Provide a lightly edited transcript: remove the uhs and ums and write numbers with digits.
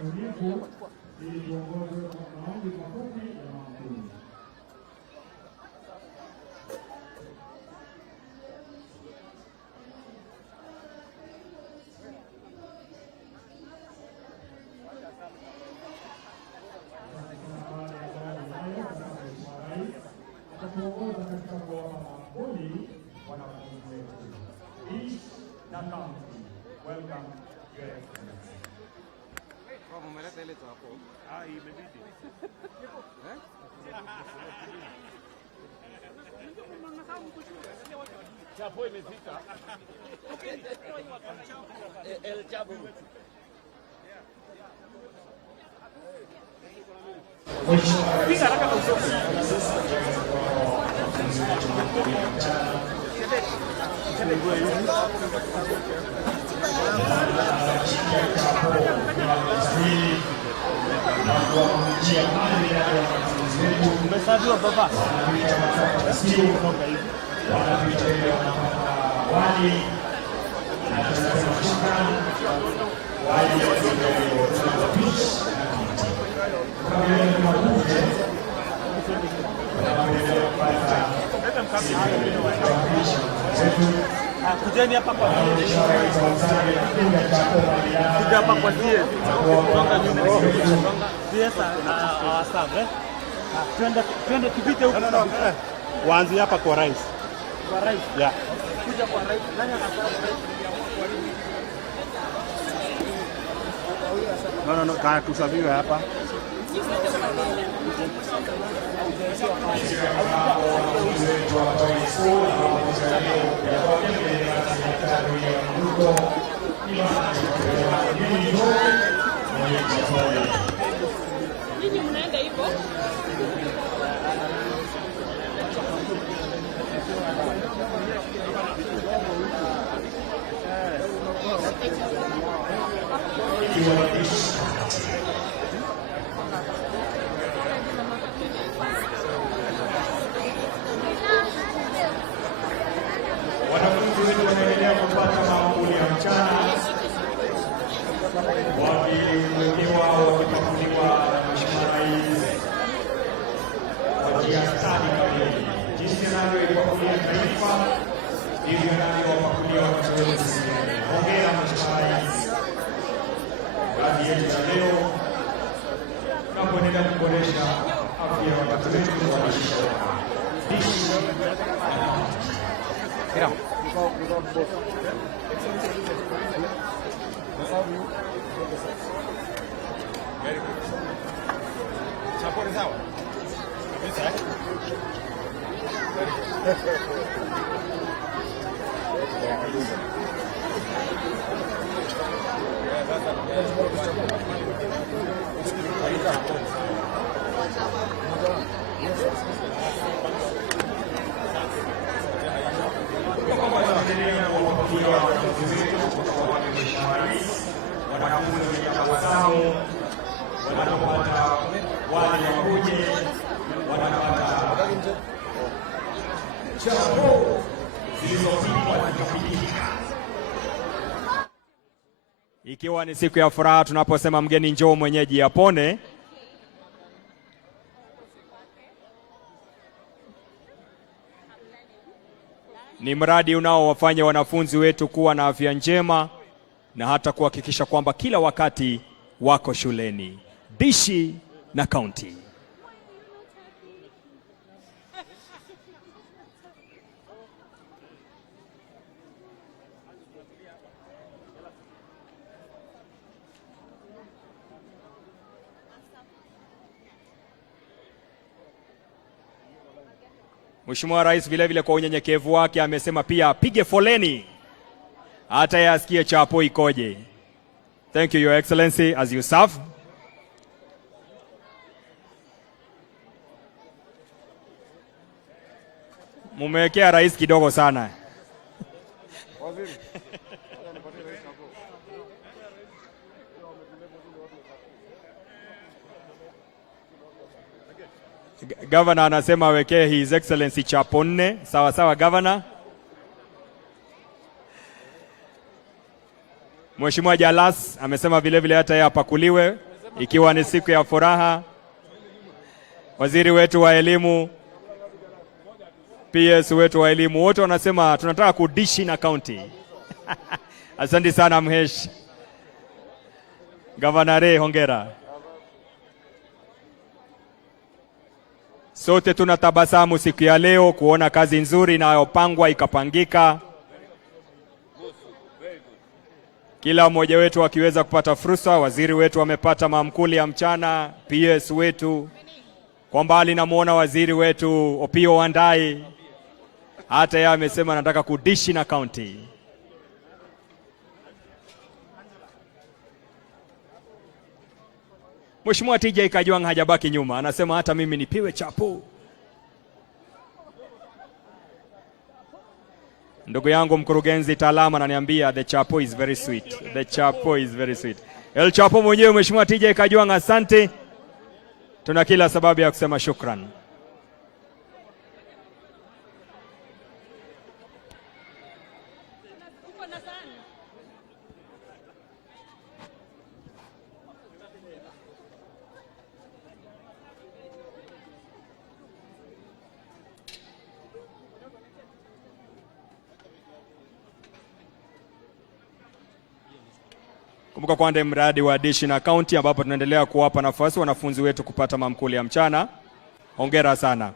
ubunifu ili tuongozwe kwa maombi mafupi ya maamkuli. Atakuongoza katika kuwapa maamkuli wanafunzi wetu. Each na county. Welcome, Your Excellency. Umeleta ile tu hapo. Imebidi. Chapo imefika. El Chapo. Piga haraka na usomi. Umesajua baba. Kujeni hapa kwa kuja hapa kwa sie kutoka nyuma pesa na wasabe twende tupite huko. No. Waanze hapa kwa rais. Kwa rais? Yeah. Kuja kwa rais. Nani anasema rais? No, kana tusaviwe hapa. Nini mnaenda hivyo? Wanafunzi wetu wanaendelea kupata maamkuli ya mchana wakihudumiwa wakipakuliwa na Mheshimiwa Rais kwa njia stadi kamili. Jinsi anavyoipakulia taifa ndivyo anavyowapakulia watoto wetu sisi. Hongera Mheshimiwa Rais. Kazi yetu ya leo tunapoendelea kuboresha afya ya watoto wetu kwa maisha. Mira. Chapo ni sawa? Kabisa. Wanafunzi wenye tabasamu wanapata wali wa kuje, wanapata chapo zilizopikwa zikapikika. Ikiwa ni siku ya furaha tunaposema mgeni njoo mwenyeji apone. Ni mradi unaowafanya wanafunzi wetu kuwa na afya njema na hata kuhakikisha kwamba kila wakati wako shuleni. Dishi na Kaunti. Mheshimiwa Rais vilevile kwa unyenyekevu wake amesema pia apige foleni hata yasikie chapo ikoje. Thank you, Your Excellency, as you serve. Mumewekea rais kidogo sana. Governor anasema awekee His Excellency chapo 4. Sawa sawa Governor. Mheshimiwa Jalas amesema vile vile hata yeye apakuliwe ikiwa ni siku ya furaha. Waziri wetu wa elimu, PS wetu wa elimu, wote wanasema tunataka kudishi na county. Asante sana Mhesh. Gavana Ray, hongera. Sote tunatabasamu siku ya leo kuona kazi nzuri inayopangwa ikapangika. Kila mmoja wetu akiweza kupata fursa. Waziri wetu amepata maamkuli ya mchana, PS wetu. Kwa mbali namuona waziri wetu Opiyo Wandayi, hata yeye amesema nataka kudishi na county. Mheshimiwa TJ Kajwang hajabaki nyuma, anasema hata mimi nipiwe chapo. Ndugu yangu mkurugenzi Talama ananiambia the chapo is very sweet. The chapo is very sweet. El Chapo mwenyewe Mheshimiwa TJ Kajwang, asante. Tuna kila sababu ya kusema shukran. Kumbuka kwamba mradi wa dishi na county ambapo tunaendelea kuwapa nafasi wanafunzi wetu kupata maamkuli ya mchana. Hongera sana.